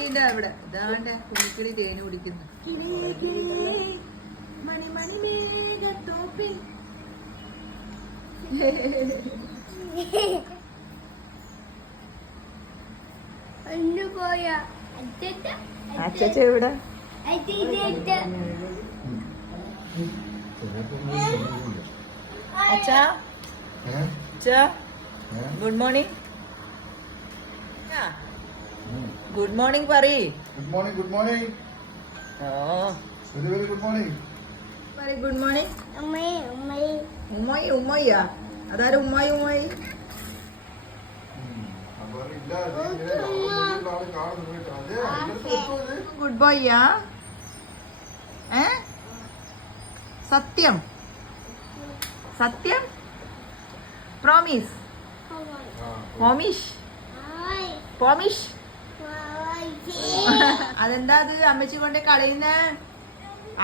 കിളിന്റെ അവിടെ ഇതാണ്ട് കുഞ്ഞിക്കിളി തേന് കുടിക്കുന്നു. മണി മണി മേഘത്തോപ്പിൽ അച്ഛ ഇവിടെ അച്ഛാ ഗുഡ് മോർണിംഗ്. ഗുഡ് മോർണിംഗ് പറയ്. Good morning. Good morning. Oh very very good morning. പറയ് ഗുഡ് മോർണിംഗ്. ഉമ്മായി ഉമ്മയ്യാ അതാരും ഉമ്മായി ഉമ്മായി. ഗുഡ് ബോയ്യാ സത്യം സത്യം പ്രോമിസ് പോമിഷ് പോമിഷ്. അതെന്താ അത് അമ്മച്ചി കൊണ്ട് കളയുന്ന?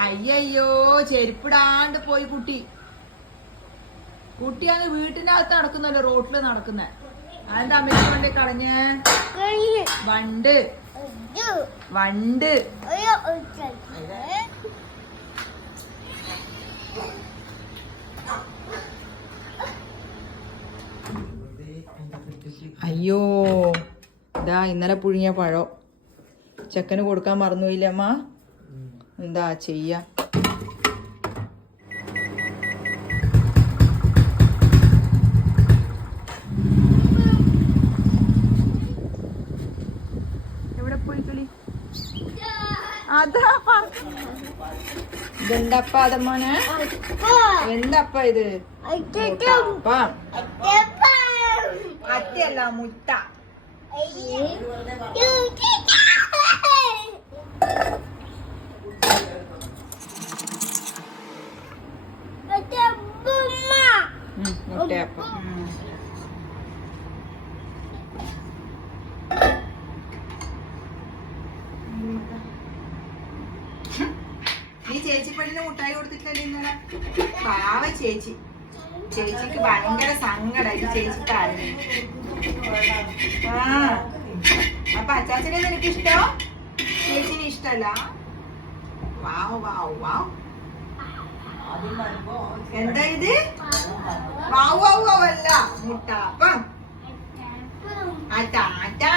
അയ്യോ ചെരുപ്പിടാണ്ട് പോയി കുട്ടി. കുട്ടി അങ്ങ് വീട്ടിനകത്ത് നടക്കുന്നല്ലോ, റോട്ടില് നടക്കുന്ന. അതെന്താ അമ്മച്ചി കൊണ്ട് കളഞ്ഞ? വണ്ട് വണ്ട്. അയ്യോ ഇതാ ഇന്നലെ പുഴുങ്ങിയ പഴം ചെക്കന് കൊടുക്കാൻ മറന്നുപോയില്ലേ അമ്മ? എന്താ ചെയ്യാ? എവിടെ പോയി കളി? അതാ ഇതെന്തപ്പ അതമ്മോനെ? എന്തപ്പ ഇത്? അത്യല്ല മുട്ട. മുട്ടയപ്പം. നീ ചേച്ചി പെണ്ണിന് മുട്ടായി കൊടുത്തിട്ടല്ലേ ഇന്നലെ? പാവ ചേച്ചി. ചേച്ചിക്ക് ഭയങ്കര സങ്കടം ഈ ചേച്ചി കാര്യം. അപ്പൊ അച്ചാച്ചനെ നിനക്ക് ഇഷ്ടോ? ചേച്ചിന് ഇഷ്ടല്ല? വാവ് വാവ് വാവ്. എന്താ ഇത്? വാവ് വാവ് വാവ് അല്ല, മുട്ടാപ്പം. അറ്റാ